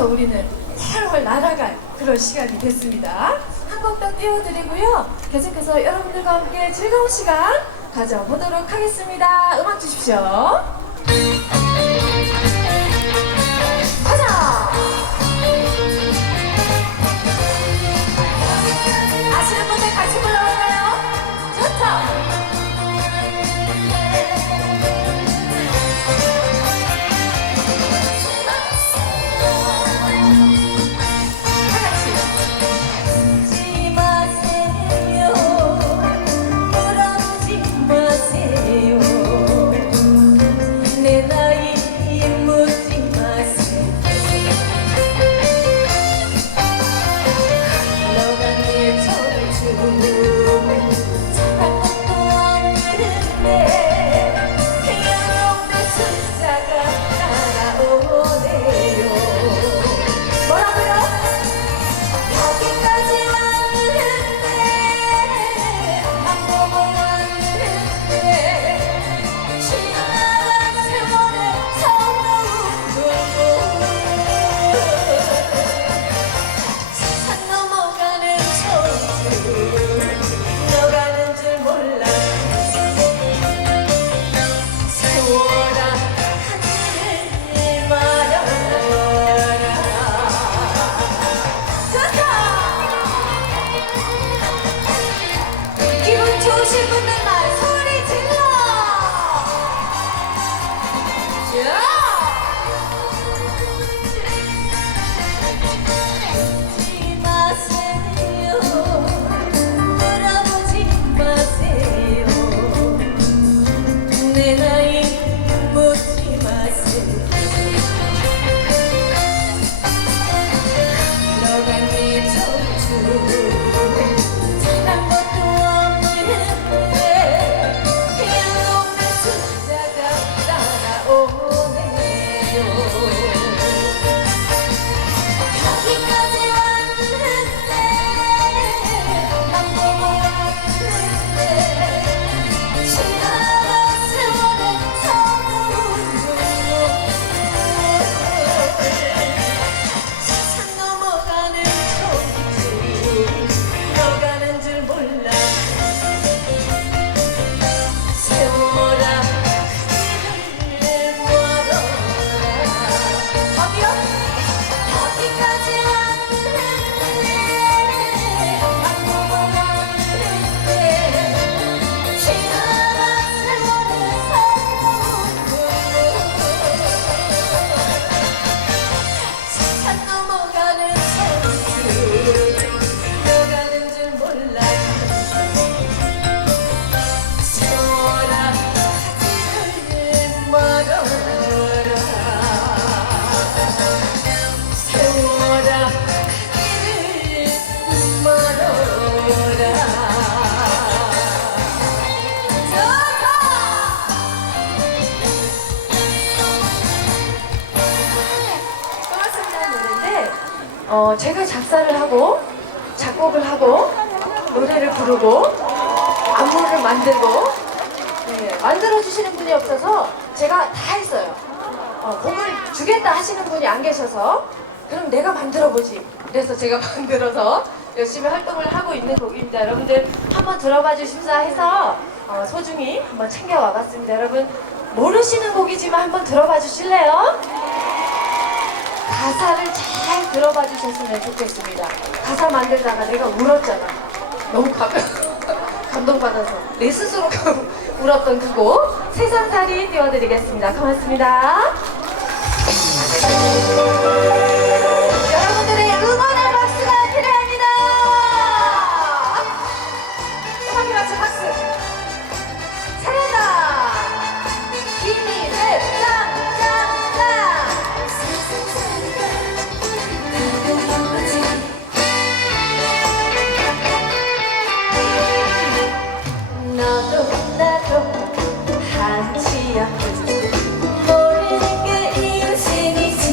이제부터 우리는 훨훨 날아갈 그런 시간이 됐습니다. 한 곡 더 띄워드리고요. 계속해서 여러분들과 함께 즐거운 시간 가져보도록 하겠습니다. 음악 주십시오. 가자! 아시는 분들 같이 불러볼까요? 좋죠? 좋으신 분들만 소리 질러! 묻지 마세요. 물어보지 마세요. 내 나이 묻지 마세요. 너가 내 젖주 제가 작사를 하고 작곡을 하고 노래를 부르고 안무를 만들고 만들어주시는 분이 없어서 제가 다 했어요. 곡을 주겠다 하시는 분이 안 계셔서 그럼 내가 만들어보지. 그래서 제가 만들어서 열심히 활동을 하고 있는 곡입니다. 여러분들 한번 들어봐 주십사 해서 소중히 한번 챙겨와 봤습니다. 여러분 모르시는 곡이지만 한번 들어봐 주실래요? 가사를 잘 들어봐 주셨으면 좋겠습니다. 가사 만들다가 내가 울었잖아. 너무 감동받아서 내 스스로 울었던 그 곡 세상살이 띄워드리겠습니다. 고맙습니다. 여러분들의 응원의 박수가 필요합니다. 음악에 맞춰 박수. 잘한다. 힘이 내 나도 한치 앞을 모르는 게 이웃이지.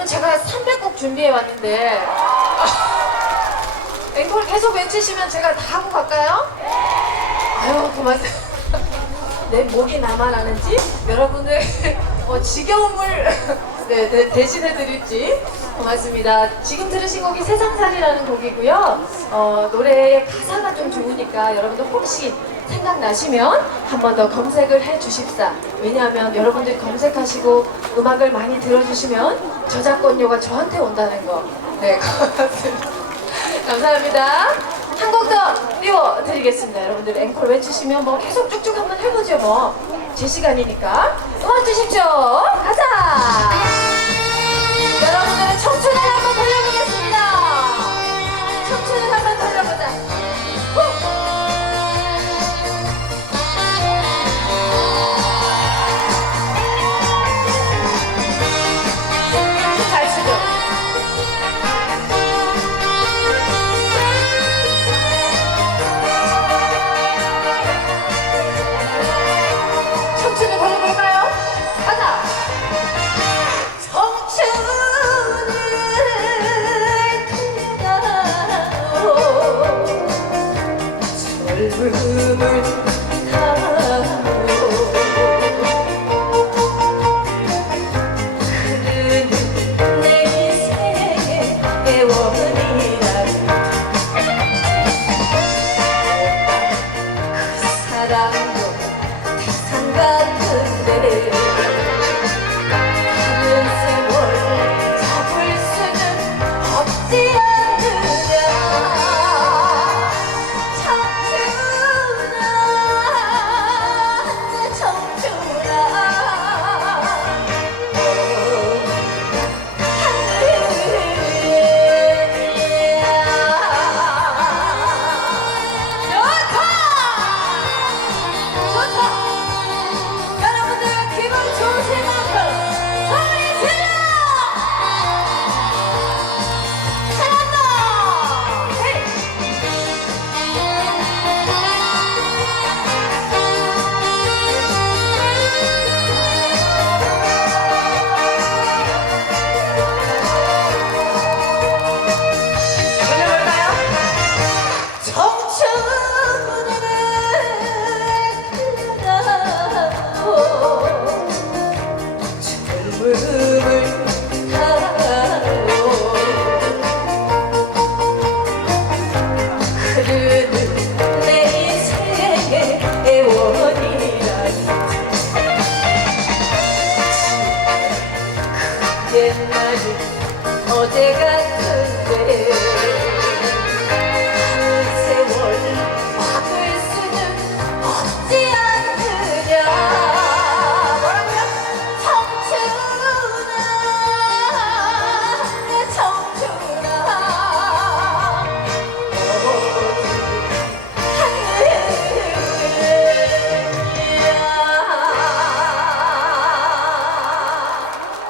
여러분 제가 300곡 준비해 왔는데 앵콜 계속 외치시면 제가 다 하고 갈까요? 아유 고맙습니다. 내 목이 나만 아는지 여러분들 지겨움을 네, 대신해 드릴지 고맙습니다. 지금 들으신 곡이 세상살이라는 곡이고요. 노래의 가사가 좀 좋으니까 여러분들 혹시 생각나시면 한 번 더 검색을 해 주십사. 왜냐하면 여러분들이 검색하시고 음악을 많이 들어주시면 저작권료가 저한테 온다는 거. 네, 고맙습니다. 감사합니다. 한 곡 더 띄워드리겠습니다. 여러분들 앵콜 외치시면 뭐 계속 쭉쭉 한번 해보죠 뭐. 제 시간이니까. 음악 주십시오. 가자! 여러분들의 청춘을 한번 돌려보겠습니다. 청춘을 한번 돌려보자. 후! 잘 치죠? 청춘을 돌려볼까요? 가자! 청춘을 돌려다오 젊음을 다오 흐르는 내 인생의 애원이란 그 사랑도 태산 같은데 가는 세월 잡을 수는 없지 않느냐 청춘아 내 청춘아 여러분들 기분 좋으실 만큼 소리 질러! 잘한다! 헤이! 돌려볼까요? 청춘을 흘러다오 젊음을 타오 흐르는 내 인생의 애원이라니 옛날이 어제 같은데 가는 세월 막을 수는 없지 않느냐 뭐라고요? 청춘아 내 청춘아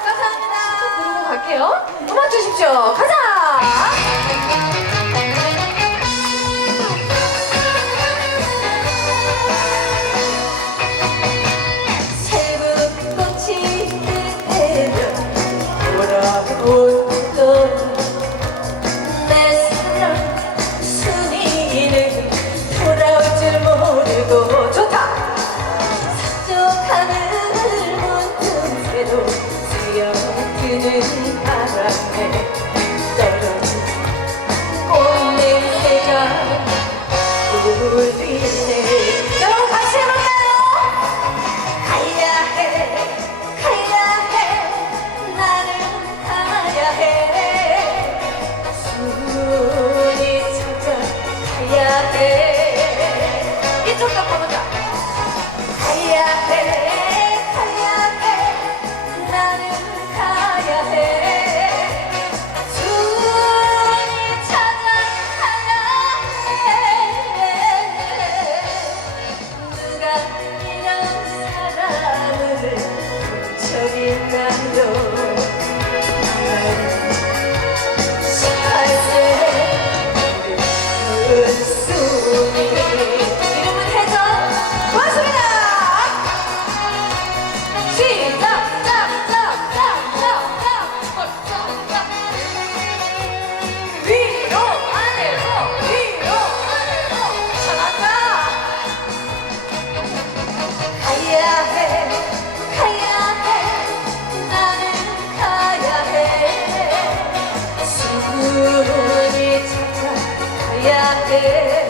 감사합니다. 부르고 갈게요. 음악 주십시오. 가자! 새벽꽃이 되면 돌아오던 내 사랑 순이는 돌아올 줄 모르고 좋다! 촉하늘 문틈새로 스며드는 바람에 해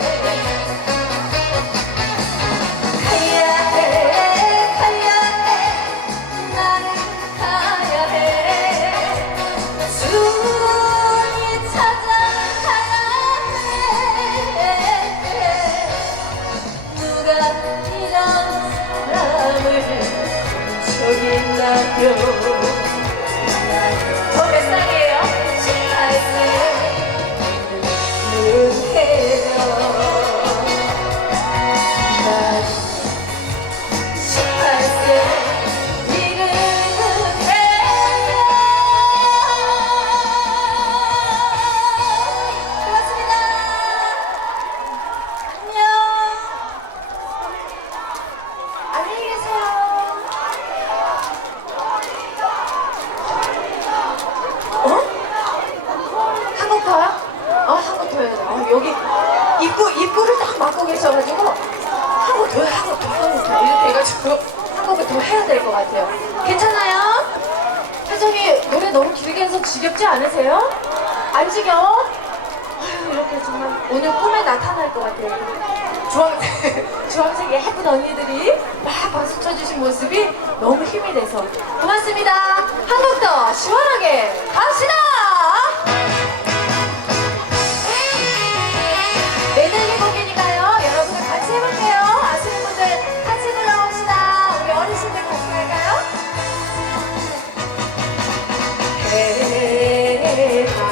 가야 해 나는 가야 해 순이 찾아가야 해 누가 이런 사람을 저기 있나요 저 몇 살이에요? 18세 해요 난 18세 일은 해요 고맙습니다 안녕 안녕히 계세요 어? 한 곡 더요? 한 곡 더 해야 돼. 여기 입구를 딱 막고 계셔가지고 한 곡 더, 한 곡 더 이렇게 해가지고 한 곡을 더 해야 될 것 같아요. 괜찮아요? 사장님 노래 너무 길게 해서 지겹지 않으세요? 안 지겨워? 아유, 이렇게 정말 오늘 꿈에 나타날 것 같아요. 주황색 예쁜 언니들이 막 박수 쳐주신 모습이 너무 힘이 돼서 고맙습니다. 한 곡 더 시원하게 갑시다. 메들리 곡이니까요. 여러분들 같이 해볼게요. 아시는 분들 같이 불러봅시다. 우리 어르신들 같이 갈까요? 해가